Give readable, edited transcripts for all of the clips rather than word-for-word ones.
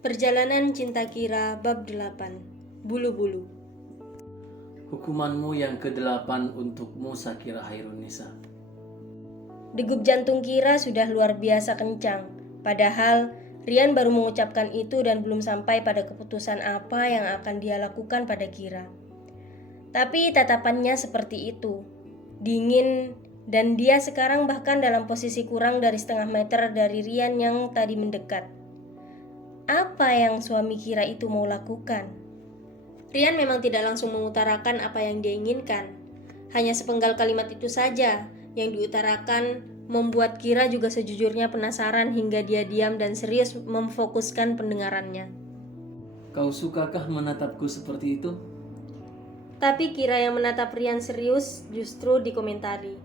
Perjalanan Cinta Kira bab 8. Bulu-bulu. Hukumanmu yang ke-8 untukmu, Sakira Hairunisa. Degup jantung Kira sudah luar biasa kencang. Padahal Rian baru mengucapkan itu dan belum sampai pada keputusan apa yang akan dia lakukan pada Kira. Tapi tatapannya seperti itu, dingin, dan dia sekarang bahkan dalam posisi kurang dari setengah meter dari Rian yang tadi mendekat. Apa yang suami Kira itu mau lakukan? Rian memang tidak langsung mengutarakan apa yang dia inginkan. Hanya sepenggal kalimat itu saja yang diutarakan membuat Kira juga sejujurnya penasaran hingga dia diam dan serius memfokuskan pendengarannya. Kau sukakah menatapku seperti itu? Tapi Kira yang menatap Rian serius justru dikomentari.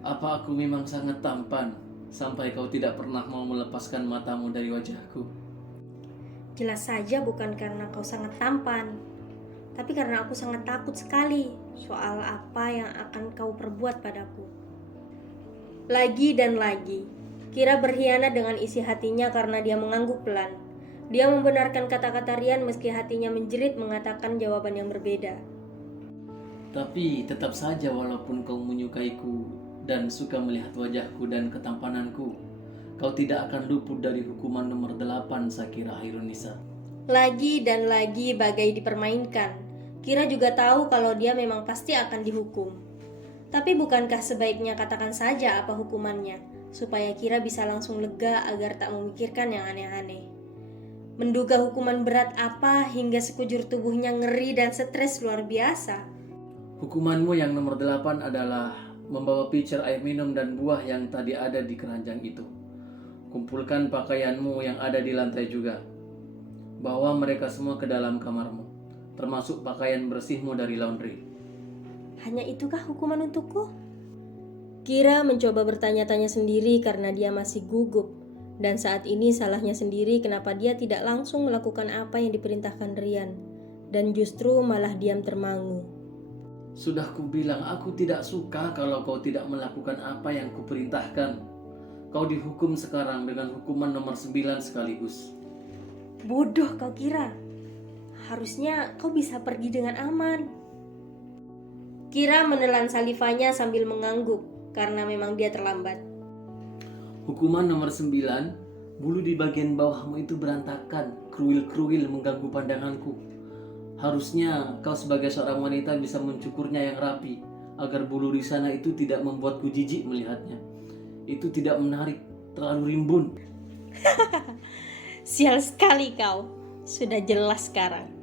Apa aku memang sangat tampan sampai kau tidak pernah mau melepaskan matamu dari wajahku? Jelas saja bukan karena kau sangat tampan, tapi karena aku sangat takut sekali soal apa yang akan kau perbuat padaku. Lagi dan lagi, Kira berkhianat dengan isi hatinya karena dia mengangguk pelan. Dia membenarkan kata-kata Rian meski hatinya menjerit mengatakan jawaban yang berbeda. Tapi tetap saja walaupun kau menyukaiku dan suka melihat wajahku dan ketampananku, kau tidak akan luput dari hukuman nomor 8, Sakira Hairunisa. Lagi dan lagi bagai dipermainkan. Kira juga tahu kalau dia memang pasti akan dihukum. Tapi bukankah sebaiknya katakan saja apa hukumannya, supaya Kira bisa langsung lega agar tak memikirkan yang aneh-aneh. Menduga hukuman berat apa hingga sekujur tubuhnya ngeri dan stres luar biasa. Hukumanmu yang nomor 8 adalah membawa pitcher air minum dan buah yang tadi ada di keranjang itu. Kumpulkan pakaianmu yang ada di lantai juga. Bawa mereka semua ke dalam kamarmu, termasuk pakaian bersihmu dari laundry. Hanya itukah hukuman untukku? Kira mencoba bertanya-tanya sendiri karena dia masih gugup. Dan saat ini salahnya sendiri kenapa dia tidak langsung melakukan apa yang diperintahkan Rian. Dan justru malah diam termangu. Sudah kubilang aku tidak suka kalau kau tidak melakukan apa yang kuperintahkan. Kau dihukum sekarang dengan hukuman nomor 9 sekaligus. Bodoh kau Kira. Harusnya kau bisa pergi dengan aman. Kira menelan salivanya sambil mengangguk karena memang dia terlambat. Hukuman nomor 9, bulu di bagian bawahmu itu berantakan, kruil-kruil mengganggu pandanganku. Harusnya kau sebagai seorang wanita bisa mencukurnya yang rapi, agar bulu di sana itu tidak membuatku jijik melihatnya. Itu tidak menarik, terlalu rimbun. Sial sekali kau. Sudah jelas sekarang.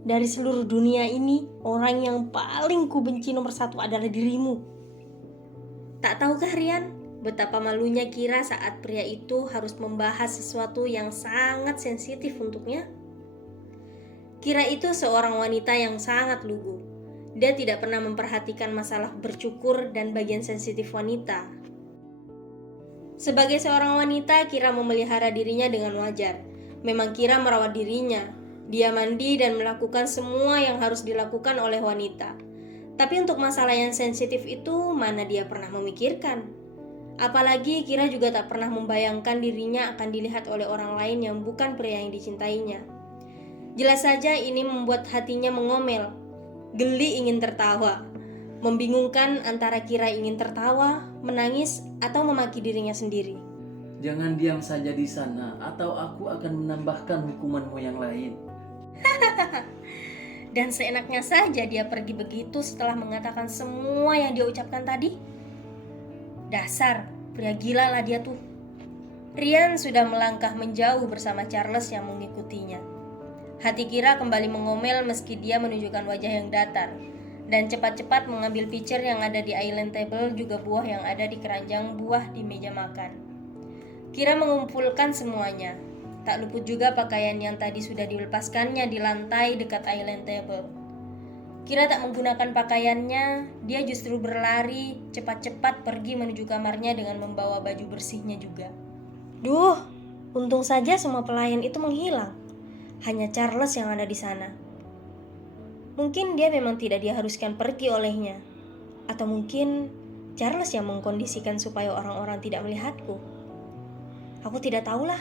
Dari seluruh dunia ini, orang yang paling kubenci nomor 1 adalah dirimu. Tak tahukah Rian, betapa malunya Kira saat pria itu harus membahas sesuatu yang sangat sensitif untuknya? Kira itu seorang wanita yang sangat lugu. Dia tidak pernah memperhatikan masalah bercukur dan bagian sensitif wanita. Sebagai seorang wanita, Kira memelihara dirinya dengan wajar. Memang Kira merawat dirinya. Dia mandi dan melakukan semua yang harus dilakukan oleh wanita. Tapi untuk masalah yang sensitif itu, mana dia pernah memikirkan? Apalagi Kira juga tak pernah membayangkan dirinya akan dilihat oleh orang lain yang bukan pria yang dicintainya. Jelas saja ini membuat hatinya mengomel. Geli ingin tertawa. Membingungkan antara Kira ingin tertawa, menangis, atau memaki dirinya sendiri. Jangan diam saja di sana, atau aku akan menambahkan hukumanmu yang lain. Dan seenaknya saja dia pergi begitu setelah mengatakan semua yang dia ucapkan tadi. Dasar, pria gila lah dia tuh. Rian sudah melangkah menjauh bersama Charles yang mengikutinya. Hati Kira kembali mengomel meski dia menunjukkan wajah yang datar. Dan cepat-cepat mengambil pitcher yang ada di island table juga buah yang ada di keranjang buah di meja makan. Kira mengumpulkan semuanya. Tak luput juga pakaian yang tadi sudah dilepaskannya di lantai dekat island table. Kira tak menggunakan pakaiannya, dia justru berlari cepat-cepat pergi menuju kamarnya dengan membawa baju bersihnya juga. Duh, untung saja semua pelayan itu menghilang. Hanya Charles yang ada di sana. Mungkin dia memang tidak diharuskan pergi olehnya. Atau mungkin Charles yang mengkondisikan supaya orang-orang tidak melihatku. Aku tidak tahulah.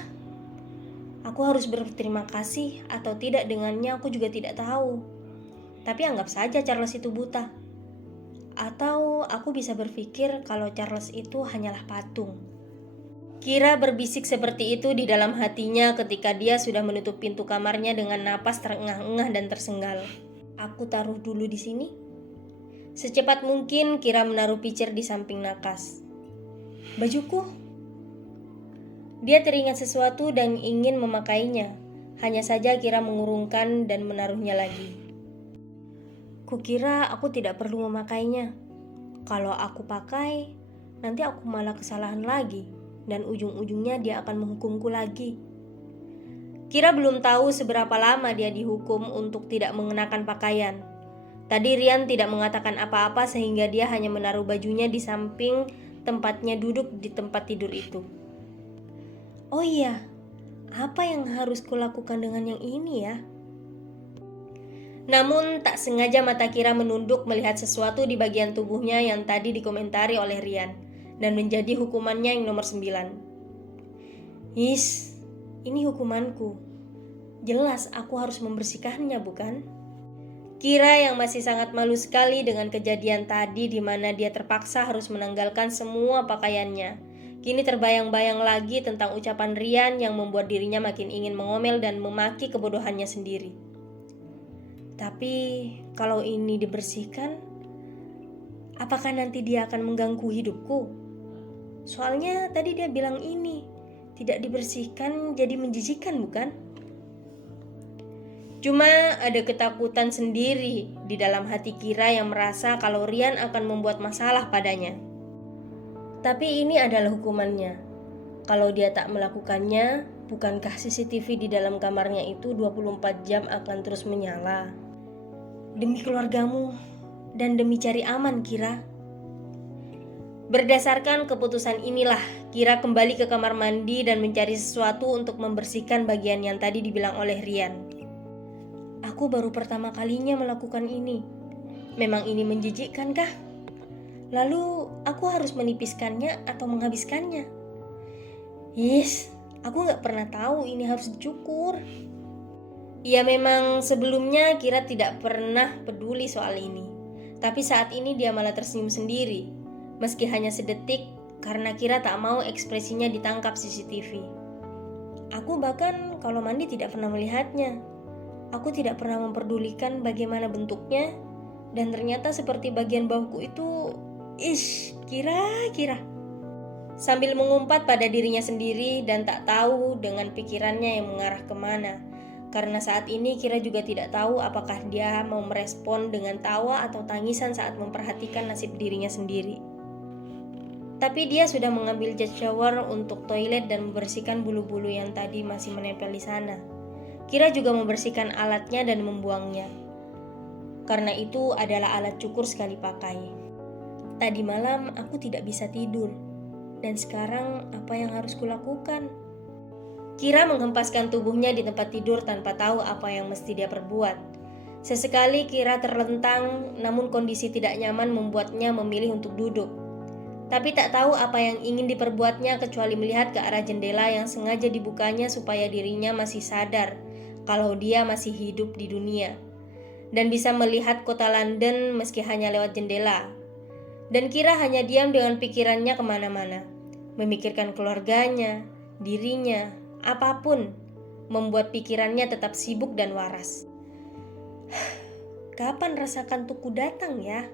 Aku harus berterima kasih atau tidak dengannya aku juga tidak tahu. Tapi anggap saja Charles itu buta. Atau aku bisa berpikir kalau Charles itu hanyalah patung. Kira berbisik seperti itu di dalam hatinya ketika dia sudah menutup pintu kamarnya dengan napas terengah-engah dan tersenggal. Aku taruh dulu di sini. Secepat mungkin Kira menaruh pitcher di samping nakas. Bajuku. Dia teringat sesuatu dan ingin memakainya. Hanya saja Kira mengurungkan dan menaruhnya lagi. Kukira aku tidak perlu memakainya. Kalau aku pakai, nanti aku malah kesalahan lagi. Dan ujung-ujungnya dia akan menghukumku lagi. Kira belum tahu seberapa lama dia dihukum untuk tidak mengenakan pakaian. Tadi Rian tidak mengatakan apa-apa sehingga dia hanya menaruh bajunya di samping tempatnya duduk di tempat tidur itu. Oh iya, apa yang harus kulakukan dengan yang ini ya? Namun tak sengaja mata Kira menunduk melihat sesuatu di bagian tubuhnya yang tadi dikomentari oleh Rian dan menjadi hukumannya yang nomor 9. Ini hukumanku. Jelas aku harus membersihkannya, bukan? Kira yang masih sangat malu sekali dengan kejadian tadi di mana dia terpaksa harus menanggalkan semua pakaiannya. Kini terbayang-bayang lagi tentang ucapan Rian yang membuat dirinya makin ingin mengomel dan memaki kebodohannya sendiri. Tapi kalau ini dibersihkan, apakah nanti dia akan mengganggu hidupku? Soalnya tadi dia bilang ini tidak dibersihkan jadi menjijikan, bukan? Cuma ada ketakutan sendiri di dalam hati Kira yang merasa kalau Rian akan membuat masalah padanya. Tapi ini adalah hukumannya. Kalau dia tak melakukannya, bukankah CCTV di dalam kamarnya itu 24 jam akan terus menyala? Demi keluargamu dan demi cari aman, Kira. Berdasarkan keputusan inilah, Kira kembali ke kamar mandi dan mencari sesuatu untuk membersihkan bagian yang tadi dibilang oleh Rian. Aku baru pertama kalinya melakukan ini. Memang ini menjijikkan kah? Lalu aku harus menipiskannya atau menghabiskannya? Aku gak pernah tahu ini harus dicukur. Ya memang sebelumnya Kira tidak pernah peduli soal ini. Tapi saat ini dia malah tersenyum sendiri. Meski hanya sedetik karena Kira tak mau ekspresinya ditangkap CCTV. Aku bahkan kalau mandi tidak pernah melihatnya. Aku tidak pernah memperdulikan bagaimana bentuknya. Dan ternyata seperti bagian bauku itu, Kira. Sambil mengumpat pada dirinya sendiri dan tak tahu dengan pikirannya yang mengarah kemana. Karena saat ini Kira juga tidak tahu apakah dia mau merespon dengan tawa atau tangisan saat memperhatikan nasib dirinya sendiri. Tapi dia sudah mengambil jet shower untuk toilet dan membersihkan bulu-bulu yang tadi masih menempel di sana. Kira juga membersihkan alatnya dan membuangnya. Karena itu adalah alat cukur sekali pakai. Tadi malam aku tidak bisa tidur. Dan sekarang apa yang harus kulakukan? Kira menghempaskan tubuhnya di tempat tidur tanpa tahu apa yang mesti dia perbuat. Sesekali Kira terlentang, namun kondisi tidak nyaman membuatnya memilih untuk duduk. Tapi tak tahu apa yang ingin diperbuatnya kecuali melihat ke arah jendela yang sengaja dibukanya supaya dirinya masih sadar kalau dia masih hidup di dunia dan bisa melihat kota London meski hanya lewat jendela. Dan Kira hanya diam dengan pikirannya kemana-mana, memikirkan keluarganya, dirinya, apapun, membuat pikirannya tetap sibuk dan waras. Kapan rasa kantukku datang ya?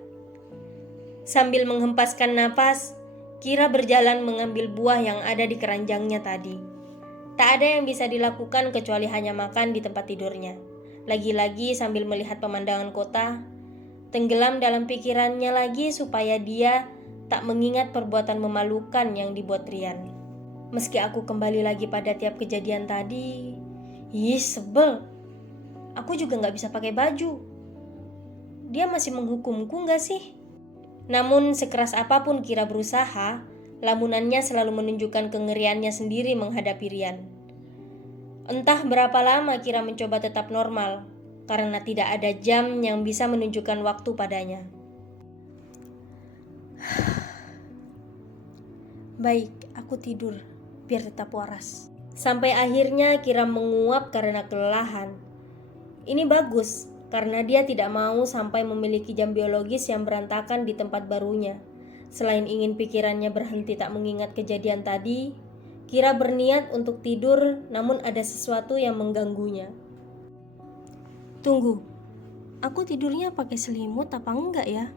Sambil menghempaskan napas, Kira berjalan mengambil buah yang ada di keranjangnya tadi. Tak ada yang bisa dilakukan kecuali hanya makan di tempat tidurnya. Lagi-lagi sambil melihat pemandangan kota, tenggelam dalam pikirannya lagi supaya dia tak mengingat perbuatan memalukan yang dibuat Rian. Meski aku kembali lagi pada tiap kejadian tadi, sebel. Aku juga gak bisa pakai baju. Dia masih menghukumku gak sih? Namun sekeras apapun Kira berusaha, lamunannya selalu menunjukkan kengeriannya sendiri menghadapi Rian. Entah berapa lama Kira mencoba tetap normal, karena tidak ada jam yang bisa menunjukkan waktu padanya. Baik, aku tidur, biar tetap waras. Sampai akhirnya Kira menguap karena kelelahan. Ini bagus, karena dia tidak mau sampai memiliki jam biologis yang berantakan di tempat barunya. Selain ingin pikirannya berhenti tak mengingat kejadian tadi, Kira berniat untuk tidur, namun ada sesuatu yang mengganggunya. Tunggu, aku tidurnya pakai selimut apa enggak ya?